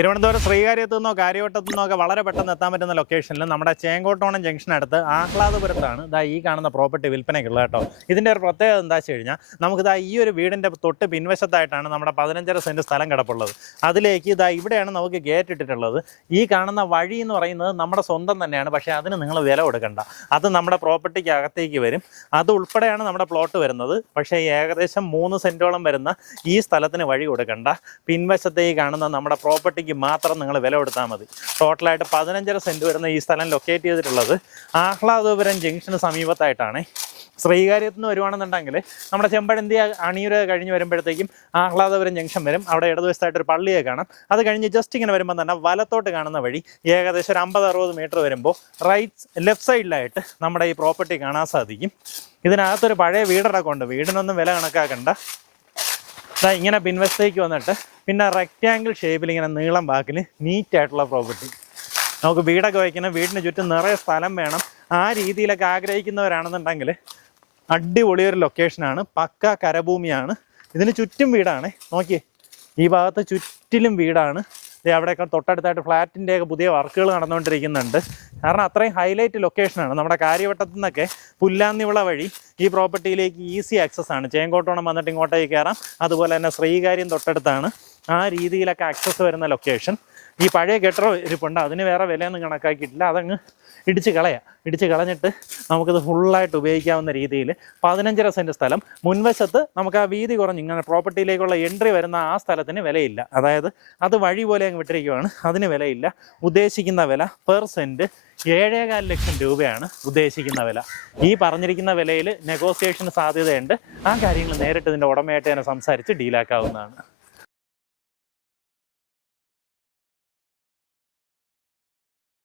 തിരുവനന്തപുരം ശ്രീകാര്യത്തു നിന്നോ കാര്യവട്ടത്തു നിന്നോ ഒക്കെ വളരെ പെട്ടെന്ന് എത്താൻ പറ്റുന്ന ലൊക്കേഷനിൽ നമ്മുടെ ചേങ്കോട്ടോണം ജംഗ്ഷനടുത്ത് ആഹ്ലാദപുരത്താണ് ഈ കാണുന്ന പ്രോപ്പർട്ടി വിൽപ്പനയ്ക്കുള്ളത് കേട്ടോ. ഇതിൻ്റെ ഒരു പ്രത്യേകത എന്താ വെച്ച് കഴിഞ്ഞാൽ നമുക്കിതാ ഈ ഒരു വീടിൻ്റെ തൊട്ട് പിൻവശത്തായിട്ടാണ് നമ്മുടെ 15.5 സെൻറ്റ് സ്ഥലം കിടപ്പുള്ളത്. അതിലേക്ക് ഇവിടെയാണ് നമുക്ക് ഗേറ്റ് ഇട്ടിട്ടുള്ളത്. ഈ കാണുന്ന വഴി എന്ന് പറയുന്നത് നമ്മുടെ സ്വന്തം തന്നെയാണ്, പക്ഷേ അതിന് നിങ്ങൾ വില കൊടുക്കണ്ട. അത് നമ്മുടെ പ്രോപ്പർട്ടിക്ക് അകത്തേക്ക് വരും. അത് ഉൾപ്പെടെയാണ് നമ്മുടെ പ്ലോട്ട് വരുന്നത്. പക്ഷേ ഏകദേശം 3 സെൻറ്റോളം വരുന്ന ഈ സ്ഥലത്തിന് വഴി കൊടുക്കണ്ട. പിൻവശത്തേക്ക് കാണുന്ന നമ്മുടെ പ്രോപ്പർട്ടിക്ക് മാത്രം നിങ്ങൾ വില കൊടുത്താൽ മതി. ടോട്ടലായിട്ട് 15.5 സെൻറ്റ് വരുന്ന ഈ സ്ഥലം ലൊക്കേറ്റ് ചെയ്തിട്ടുള്ളത് ആഹ്ലാദപുരം ജംഗ്ഷന് സമീപത്തായിട്ടാണ്. ശ്രീകാര്യത്ത് നിന്ന് വരുവാണെന്നുണ്ടെങ്കിൽ നമ്മുടെ ചെമ്പഴന്തി അണിയൂര് കഴിഞ്ഞ് വരുമ്പോഴത്തേക്കും ആഹ്ലാദപുരം ജംഗ്ഷൻ വരും. അവിടെ ഇടതുവശത്തായിട്ടൊരു പള്ളിയെ കാണാം. അത് കഴിഞ്ഞ് ജസ്റ്റ് ഇങ്ങനെ വരുമ്പോൾ തന്നെ വലത്തോട്ട് കാണുന്ന വഴി ഏകദേശം ഒരു 50-60 മീറ്റർ വരുമ്പോൾ ലെഫ്റ്റ് സൈഡിലായിട്ട് നമ്മുടെ ഈ പ്രോപ്പർട്ടി കാണാൻ സാധിക്കും. ഇതിനകത്തൊരു പഴയ വീടടക്കം ഉണ്ട്. വീടിനൊന്നും വില കണക്കാക്കണ്ട. ഇങ്ങനെ പിൻവശത്തേക്ക് വന്നിട്ട് പിന്നെ റെക്റ്റാങ്കിൾ ഷേപ്പിൽ ഇങ്ങനെ നീളം ബാക്കിൽ നീറ്റായിട്ടുള്ള പ്രോപ്പർട്ടി. നമുക്ക് വീടൊക്കെ വയ്ക്കണം, വീടിന് ചുറ്റും നിറയെ സ്ഥലം വേണം, ആ രീതിയിലൊക്കെ ആഗ്രഹിക്കുന്നവരാണെന്നുണ്ടെങ്കിൽ അടിപൊളിയൊരു ലൊക്കേഷനാണ്. പക്ക കരഭൂമിയാണ്. ഇതിന് ചുറ്റും വീടാണ്. നോക്കിയേ, ഈ ഭാഗത്ത് ചുറ്റിലും വീടാണ്. അവിടെയൊക്കെ തൊട്ടടുത്തായിട്ട് ഫ്ലാറ്റിൻ്റെയൊക്കെ പുതിയ വർക്കുകൾ നടന്നുകൊണ്ടിരിക്കുന്നുണ്ട്. കാരണം അത്രയും ഹൈലൈറ്റ് ലൊക്കേഷനാണ്. നമ്മുടെ കാര്യവട്ടത്തു നിന്നൊക്കെ പുല്ലാന്നിവിള വഴി ഈ പ്രോപ്പർട്ടിയിലേക്ക് ഈസി ആക്സസ് ആണ്. ചേങ്കോട്ടോണം വന്നിട്ട് ഇങ്ങോട്ടേക്ക് കയറാം. അതുപോലെ തന്നെ ശ്രീകാര്യം തൊട്ടടുത്താണ്. ആ രീതിയിലൊക്കെ ആക്സസ് വരുന്ന ലൊക്കേഷൻ. ഈ പഴയ കെട്ടിട ഇരിപ്പുണ്ട്, അതിന് വേറെ വിലയൊന്നും കണക്കാക്കിയിട്ടില്ല. അതങ്ങ് ഇടിച്ച് കളഞ്ഞിട്ട് നമുക്കിത് ഫുള്ളായിട്ട് ഉപയോഗിക്കാവുന്ന രീതിയിൽ 15.5 സെൻറ്റ് സ്ഥലം. മുൻവശത്ത് നമുക്ക് ആ വീതി കുറഞ്ഞ് ഇങ്ങനെ പ്രോപ്പർട്ടിയിലേക്കുള്ള എൻട്രി വരുന്ന ആ സ്ഥലത്തിന് വിലയില്ല. അതായത് അത് വഴി പോലെ അങ്ങ് വിട്ടിരിക്കുകയാണ്, അതിന് വിലയില്ല. ഉദ്ദേശിക്കുന്ന വില പെർ സെൻറ്റ് 7.25 ലക്ഷം രൂപയാണ് ഉദ്ദേശിക്കുന്ന വില. ഈ പറഞ്ഞിരിക്കുന്ന വിലയിൽ നെഗോസിയേഷന് സാധ്യതയുണ്ട്. ആ കാര്യങ്ങൾ നേരിട്ട് ഇതിൻ്റെ ഉടമയായിട്ട് തന്നെ സംസാരിച്ച് ഡീലാക്കാവുന്നതാണ്.